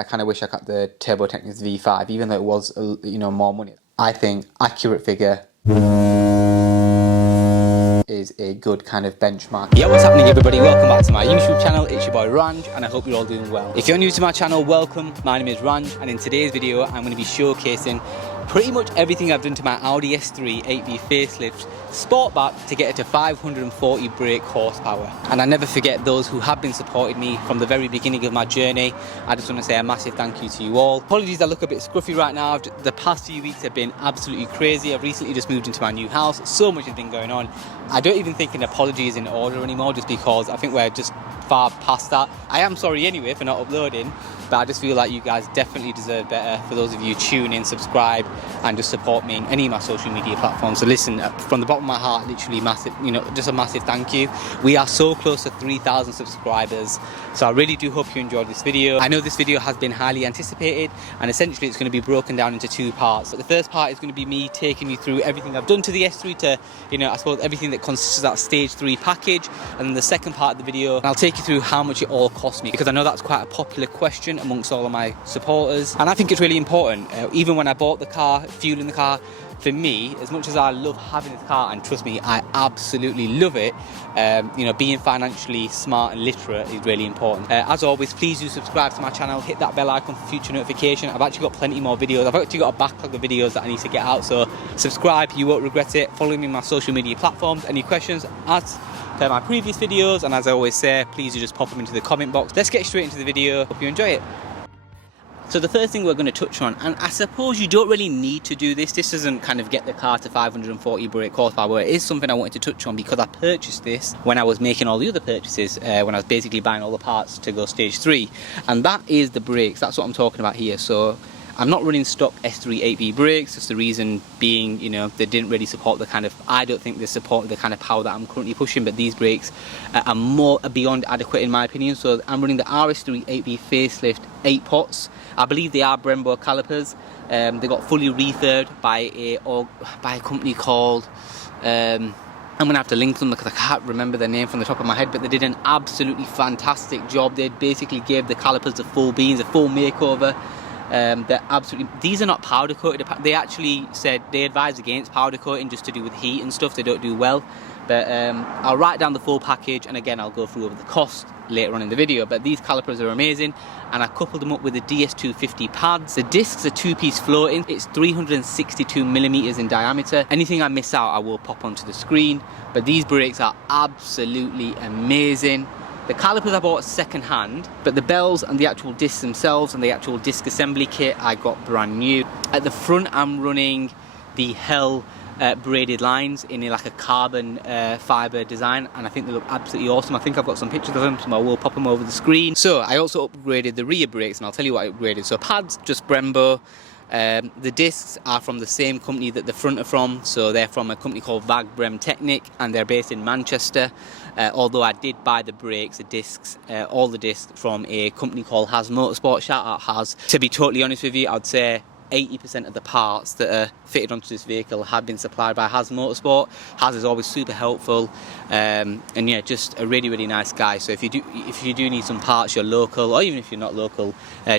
I kind of wish I got the Turbo Technics V5, even though it was, more money. I think accurate figure is a good kind of benchmark. Yeah, what's happening everybody? Welcome back to my YouTube channel. It's your boy Ranj and I hope you're all doing well. If you're new to my channel, welcome. My name is Ranj and in today's video I'm going to be showcasing pretty much everything I've done to my Audi S3 8V facelift Sportback to get it to 540 brake horsepower. And I never forget those who have been supporting me from the very beginning of my journey. I just want to say a massive thank you to you all. Apologies I look a bit scruffy right now. The past few weeks have been absolutely crazy. I've recently just moved into my new house. So much has been going on. I don't even think an apology is in order anymore, just because I think we're just far past that. I am sorry anyway for not uploading, but I just feel like you guys definitely deserve better. For those of you tune in, subscribe and just support me in any of my social media platforms. So listen, from the bottom of my heart, literally massive, just a massive thank you. We are so close to 3,000 subscribers, so I really do hope you enjoyed this video. I know this video has been highly anticipated and essentially it's going to be broken down into two parts. But the first part is going to be me taking you through everything I've done to the S3 to, I suppose everything that consists of that stage 3 package, and then the second part of the video I'll take you through how much it all cost me, because I know that's quite a popular question amongst all of my supporters and I think it's really important. Even when I bought the car, fueling the car, for me, as much as I love having this car, and trust me, I absolutely love it, being financially smart and literate is really important. As always, please do subscribe to my channel, hit that bell icon for future notification. I've actually got plenty more videos. I've actually got a backlog of videos that I need to get out, so subscribe, you won't regret it. Follow me on my social media platforms. Any questions, as per my previous videos, and as I always say, please do just pop them into the comment box. Let's get straight into the video. Hope you enjoy it. So the first thing we're going to touch on, and I suppose you don't really need to do this, this doesn't kind of get the car to 540 brake horsepower, it is something I wanted to touch on because I purchased this when I was making all the other purchases, when I was basically buying all the parts to go stage 3, and that is the brakes. That's what I'm talking about here. So I'm not running stock S3 8V brakes, just the reason being, they didn't really support the kind of, I don't think they supported the kind of power that I'm currently pushing, but these brakes are beyond adequate in my opinion. So I'm running the RS3 8V facelift 8 pots. I believe they are Brembo calipers. They got fully refurbed by a company called, I'm going to have to link them because I can't remember their name from the top of my head, but they did an absolutely fantastic job. They basically gave the calipers the full beans, a full makeover. They're absolutely, these are not powder coated. They actually said they advise against powder coating just to do with heat and stuff. They don't do well, but I'll write down the full package, and again I'll go through over the cost later on in the video. But these calipers are amazing, and I coupled them up with the DS250 pads. The discs are 2-piece floating. It's 362 millimeters in diameter. Anything I miss out I will pop onto the screen, but these brakes are absolutely amazing. The calipers I bought second hand, but the bells and the actual discs themselves and the actual disc assembly kit I got brand new. At the front I'm running the Hell braided lines in like a carbon fibre design, and I think they look absolutely awesome. I think I've got some pictures of them, so I will pop them over the screen. So I also upgraded the rear brakes, and I'll tell you what I upgraded. So pads, just Brembo. The discs are from the same company that the front are from, so they're from a company called Brem Technic, and they're based in Manchester. Although I did buy the brakes, the discs, all the discs from a company called Has Motorsport. Shout out Has. To be totally honest with you, I'd say 80% of the parts that are fitted onto this vehicle have been supplied by Has Motorsport. Has is always super helpful, and yeah, just a really, really nice guy. So if you do need some parts, you're local, or even if you're not local,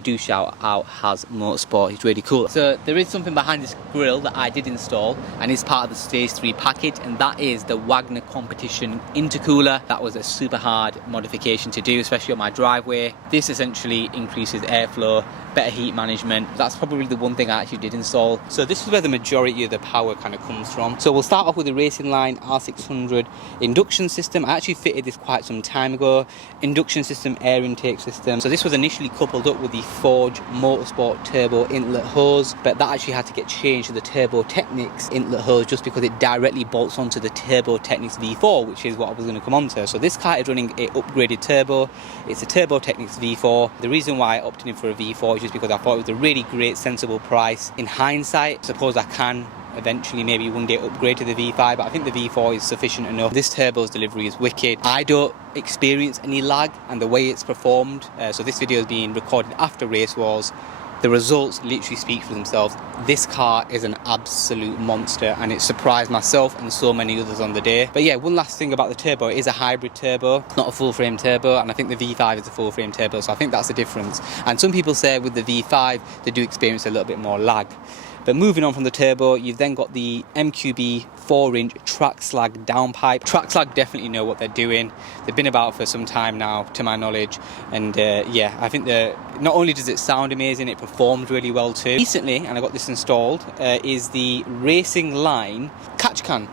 do shout out Has Motorsport. He's really cool. So there is something behind this grille that I did install, and it's part of the stage 3 package, and that is the Wagner Competition intercooler. That was a super hard modification to do, especially on my driveway. This essentially increases airflow, better heat management. That's probably the one thing I actually did install. So this is where the majority of the power kind of comes from. So we'll start off with the Racing Line R600 induction system. I actually fitted this quite some time ago. Induction system, air intake system. So this was initially coupled up with the Forge Motorsport turbo inlet hose, but that actually had to get changed to the Turbo Technics inlet hose just because it directly bolts onto the Turbo Technics V4, which is what I was going to come on to. So this car is running a upgraded turbo. It's a Turbo Technics V4. The reason why I opted in for a V4 is just because I thought it was a really great, sensible price. In hindsight, suppose I can eventually maybe one day upgrade to the V5, but I think the V4 is sufficient enough. This turbo's delivery is wicked. I don't experience any lag, and the way it's performed, so this video is being recorded after race wars, the results literally speak for themselves. This car is an absolute monster, and it surprised myself and so many others on the day. But yeah, one last thing about the turbo, it is a hybrid turbo, not a full frame turbo, and I think the V5 is a full frame turbo, so I think that's the difference. And some people say with the V5 they do experience a little bit more lag. But moving on from the turbo, you've then got the MQB 4-inch track slag downpipe. Track slag definitely know what they're doing. They've been about for some time now, to my knowledge. And yeah, I think not only does it sound amazing, it performs really well too. Recently, and I got this installed, is the Racing Line catch can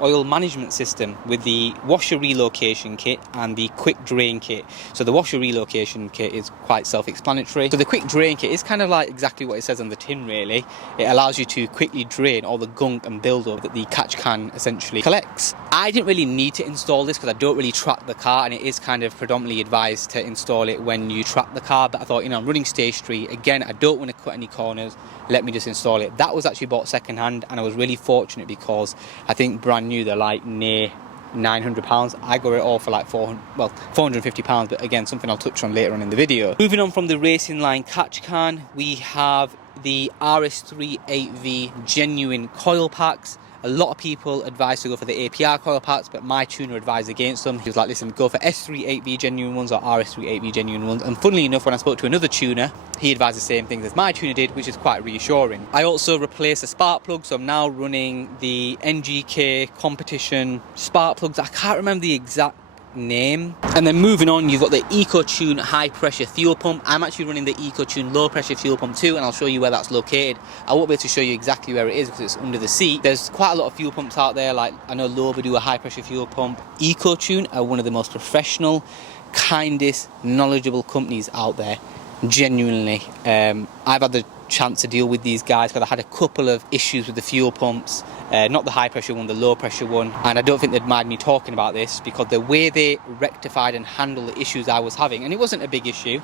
oil management system with the washer relocation kit and the quick drain kit. So the washer relocation kit is quite self-explanatory. So the quick drain kit is kind of like exactly what it says on the tin really. It allows you to quickly drain all the gunk and build-up that the catch can essentially collects. I didn't really need to install this because I don't really track the car, and it is kind of predominantly advised to install it when you track the car. But I thought, I'm running stage 3, again, I don't want to cut any corners, let me just install it. That was actually bought second hand, and I was really fortunate because I think brand new they're like near £900. I got it all for like £450, but again, something I'll touch on later on in the video. Moving on from the Racing Line catch can, we have the RS3 8V genuine coil packs. A lot of people advise to go for the APR coil packs, but my tuner advised against them. He was like, listen, go for S3 8V genuine ones or RS3 8V genuine ones. And funnily enough, when I spoke to another tuner, he advised the same things as my tuner did, which is quite reassuring. I also replaced the spark plug, so I'm now running the NGK competition spark plugs. I can't remember the exact name. And then moving on, you've got the EcoTune high pressure fuel pump. I'm actually running the EcoTune low pressure fuel pump too, and I'll show you where that's located. I won't be able to show you exactly where it is because it's under the seat. There's quite a lot of fuel pumps out there, like I know Loba do a high pressure fuel pump. EcoTune are one of the most professional, kindest, knowledgeable companies out there, genuinely. I've had the chance to deal with these guys because I had a couple of issues with the fuel pumps, not the high pressure one, the low pressure one, and I don't think they'd mind me talking about this because the way they rectified and handled the issues I was having, and it wasn't a big issue,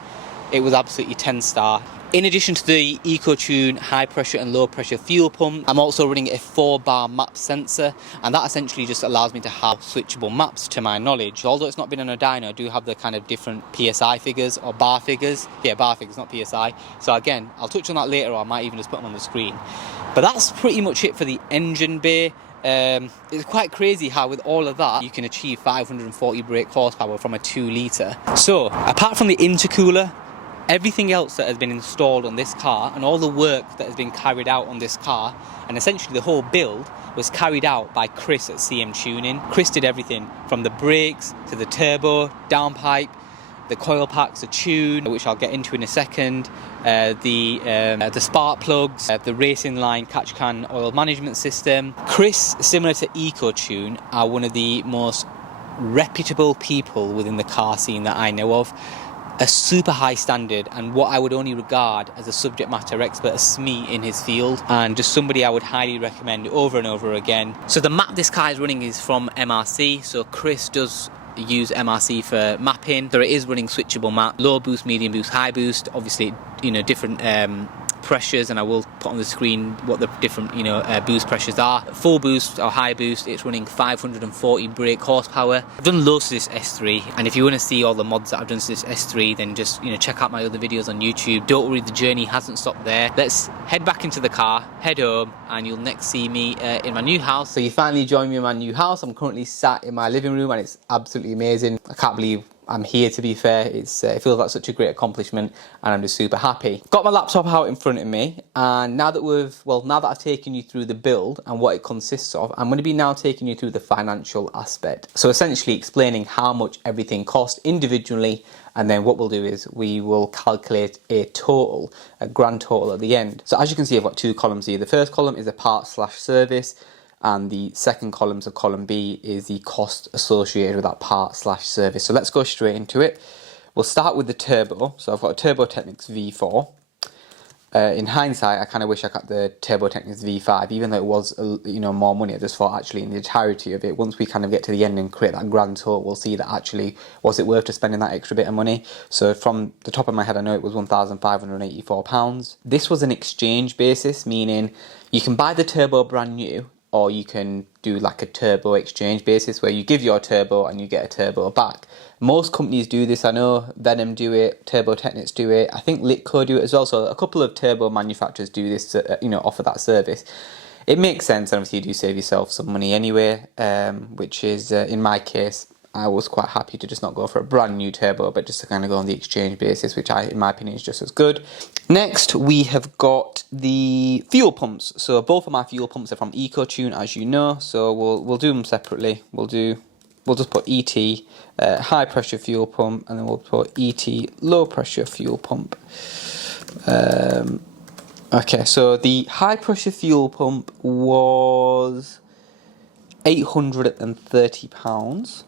it was absolutely 10-star. In addition to the EcoTune high pressure and low pressure fuel pump, I'm also running a 4-bar map sensor, and that essentially just allows me to have switchable maps, to my knowledge. Although it's not been on a dyno, I do have the kind of different PSI figures or bar figures. Yeah, bar figures, not PSI. So again, I'll touch on that later, or I might even just put them on the screen. But that's pretty much it for the engine bay. It's quite crazy how with all of that you can achieve 540 brake horsepower from a 2 litre. So apart from the intercooler, everything else that has been installed on this car and all the work that has been carried out on this car, and essentially the whole build was carried out by Chris at CM Tuning. Chris did everything from the brakes to the turbo, downpipe, the coil packs, the tune, which I'll get into in a second, the spark plugs, the Racing Line catch can oil management system. Chris, similar to EcoTune, are one of the most reputable people within the car scene that I know of. A super high standard, and what I would only regard as a subject matter expert, a SME in his field, and just somebody I would highly recommend over and over again. So the map this car is running is from MRC, so Chris does use MRC for mapping. So it is running switchable map, low boost, medium boost, high boost, obviously different pressures, and I will put on the screen what the different boost pressures are. Full boost or high boost, it's running 540 brake horsepower. I've done loads to this S3, and if you want to see all the mods that I've done to this S3, then just check out my other videos on YouTube. Don't worry, the journey hasn't stopped there. Let's head back into the car, head home, and you'll next see me in my new house. So you finally joined me in my new house. I'm currently sat in my living room, and it's absolutely amazing. I can't believe I'm here, to be fair. It feels like such a great accomplishment, and I'm just super happy. Got my laptop out in front of me, and now that I've taken you through the build and what it consists of, I'm going to be now taking you through the financial aspect. So essentially explaining how much everything costs individually, and then what we'll do is we will calculate a grand total at the end. So as you can see, I've got 2 columns here. The first column is a part/service, and the second column, so column B, is the cost associated with that part/service. So let's go straight into it. We'll start with the turbo. So I've got a Turbo Technics V4. In hindsight, I kind of wish I got the Turbo Technics V5, even though it was more money. I just thought actually in the entirety of it, once we kind of get to the end and create that grand total, we'll see that actually was it worth to spending that extra bit of money. So from the top of my head, I know it was £1,584. This was an exchange basis, meaning you can buy the turbo brand new, or you can do like a turbo exchange basis where you give your turbo and you get a turbo back. Most companies do this. I know Venom do it, Turbo Technics do it, I think Litco do it as well. So a couple of turbo manufacturers do this, offer that service. It makes sense, and obviously you do save yourself some money anyway, which is, in my case, I was quite happy to just not go for a brand new turbo, but just to kind of go on the exchange basis, which in my opinion is just as good. Next, we have got the fuel pumps. So both of my fuel pumps are from EcoTune, as you know, so we'll do them separately. We'll just put ET, high pressure fuel pump, and then we'll put ET, low pressure fuel pump. Okay, so the high pressure fuel pump was £830.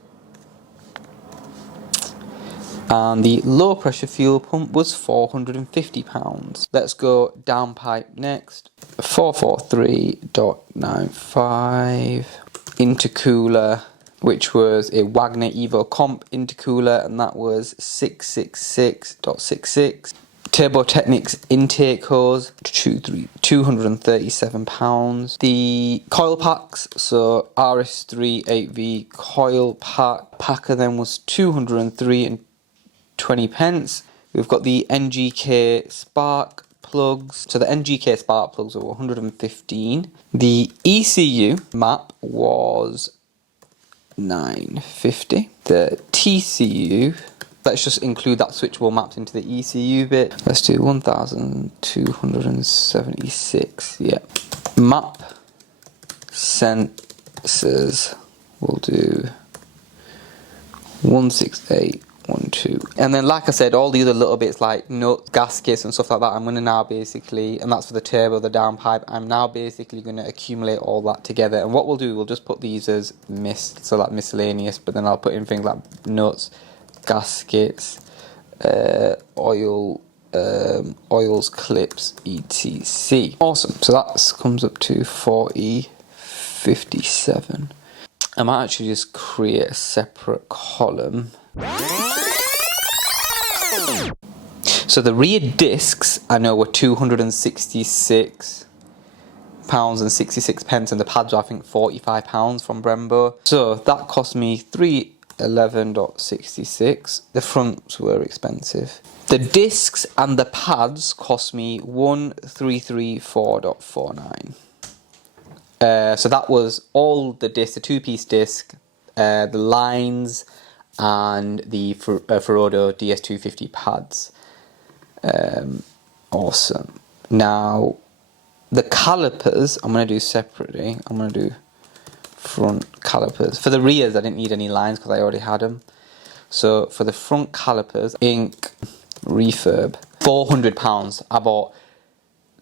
And the low pressure fuel pump was £450. Let's go downpipe next. 443.95. Intercooler, which was a Wagner Evo Comp intercooler, and that was 666.66. Turbo Technics intake hose, £237. The coil packs, so RS3 8V coil packer then was 203.20. We've got the NGK spark plugs. So the NGK spark plugs were 115. The ECU map was 950. The TCU, let's just include that switchable mapped into the ECU bit. Let's do 1276. Yeah. Map sensors, we'll do 16812. And then, like I said, all the other little bits like nuts, gaskets and stuff like that, I'm going to now basically, and that's for the turbo, the downpipe, I'm now basically going to accumulate all that together. And what we'll do, we'll just put these as mist, so like miscellaneous, but then I'll put in things like nuts, gaskets, oils, clips, etc. Awesome. So that comes up to 40.57. I might actually just create a separate column. So the rear discs I know were £266.66, and the pads were I think £45 from Brembo. So that cost me £311.66. The fronts were expensive. The discs and the pads cost me £1334.49. So that was all the discs, the two-piece disc, the lines, and the Ferodo DS250 pads. Awesome. Now, the calipers I'm going to do separately. I'm going to do front calipers. For the rears, I didn't need any lines because I already had them. So for the front calipers, ink, refurb, £400. I bought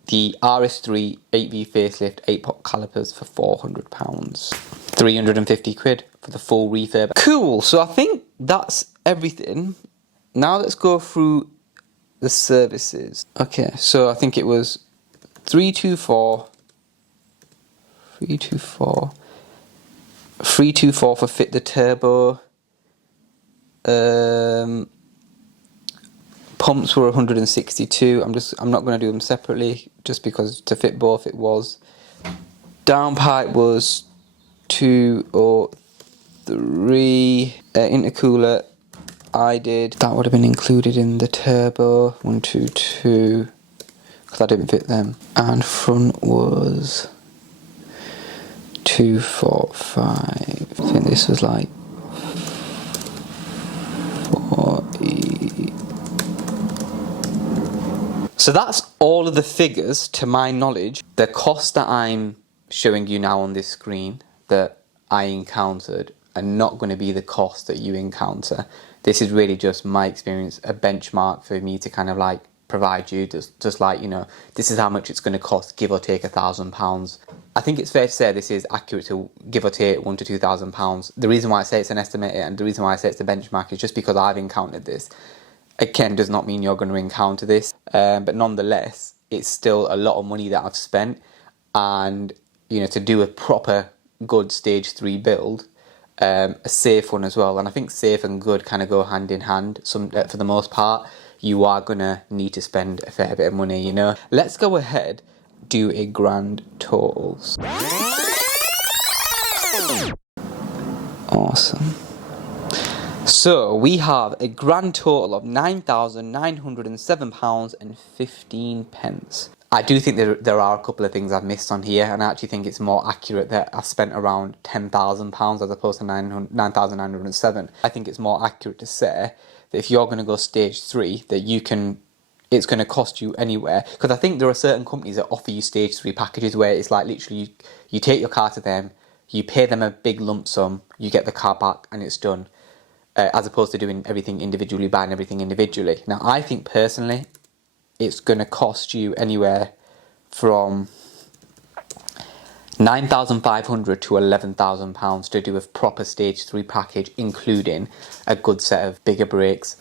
the RS3 8V facelift 8-pot calipers for £400. 350 quid for the full refurb. Cool, so I think that's everything. Now let's go through the services. Okay, so I think it was 324 for fit the turbo. Pumps were 162. I'm not going to do them separately just because to fit both it was. Downpipe was 203. Intercooler I did. That would have been included in the turbo. 122 because I didn't fit them. And front was 245. I think this was like 40. So that's all of the figures to my knowledge. The cost that I'm showing you now on this screen that I encountered are not going to be the cost that you encounter. This is really just my experience, a benchmark for me to kind of like provide you, just like, you know, this is how much it's going to cost, give or take £1,000. I think it's fair to say this is accurate to give or take £1,000 to £2,000. The reason why I say it's an estimate and the reason why I say it's a benchmark is just because I've encountered this. Again, does not mean you're going to encounter this, but nonetheless, it's still a lot of money that I've spent, and you know, to do a proper good stage 3 build, a safe one as well. And I think safe and good kind of go hand in hand. For the most part, you are gonna need to spend a fair bit of money, you know. Let's go ahead, do a grand totals. Awesome. So we have a grand total of £9,907.15. I do think there are a couple of things I've missed on here, and I actually think it's more accurate that I spent around £10,000 as opposed to 9,907. I think it's more accurate to say that if you're going to go stage 3, that it's going to cost you anywhere, because I think there are certain companies that offer you stage 3 packages where it's like literally you take your car to them, you pay them a big lump sum, you get the car back and it's done, as opposed to doing everything individually, buying everything individually. Now I think personally it's going to cost you anywhere from £9,500 to £11,000 to do a proper stage 3 package, including a good set of bigger brakes.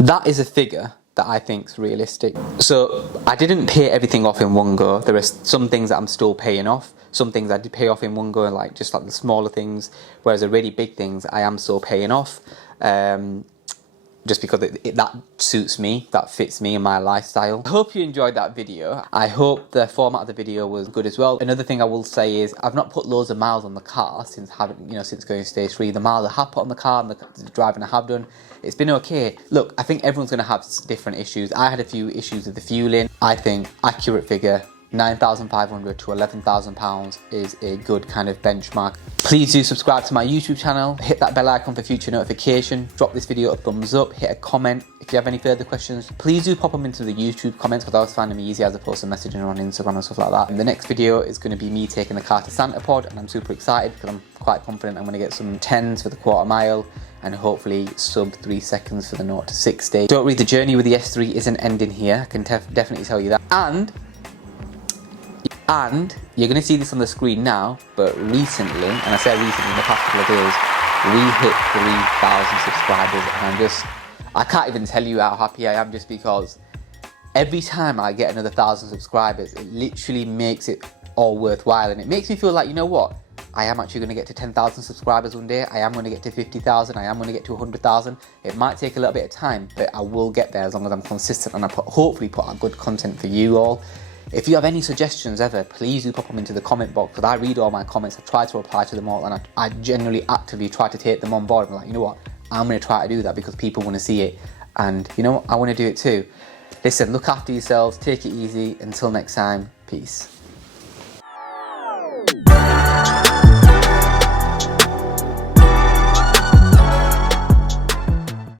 That is a figure that I think is realistic. So I didn't pay everything off in one go. There are some things that I'm still paying off. Some things I did pay off in one go, like just like the smaller things, whereas the really big things I am still paying off. Just because that suits me, that fits me and my lifestyle. I hope you enjoyed that video. I hope the format of the video was good as well. Another thing I will say is I've not put loads of miles on the car since going stage 3. The miles I have put on the car and the driving I have done, it's been okay. Look, I think everyone's going to have different issues. I had a few issues with the fueling. I think accurate figure, £9,500 to £11,000 is a good kind of benchmark. Please do subscribe to my YouTube channel, hit that bell icon for future notification, drop this video a thumbs up, hit a comment. If you have any further questions, please do pop them into the YouTube comments, because I always find them easy as opposed to messaging on Instagram and stuff like that. And the next video is going to be me taking the car to Santa Pod, and I'm super excited because I'm quite confident I'm going to get some 10s for the quarter mile and hopefully sub 3 seconds for the 0 to 60. Don't worry, the journey with the S3 isn't ending here, I can definitely tell you that. And you're going to see this on the screen now, but recently, and I say recently, in the past couple of days, we hit 3,000 subscribers, and I can't even tell you how happy I am, just because every time I get another 1,000 subscribers, it literally makes it all worthwhile, and it makes me feel like, you know what, I am actually going to get to 10,000 subscribers one day, I am going to get to 50,000, I am going to get to 100,000. It might take a little bit of time, but I will get there as long as I'm consistent and I hopefully put out good content for you all. If you have any suggestions ever, please do pop them into the comment box, because I read all my comments, I try to reply to them all, and I genuinely actively try to take them on board. I'm like, you know what, I'm going to try to do that because people want to see it, and you know what, I want to do it too. Listen, look after yourselves, take it easy, until next time, peace.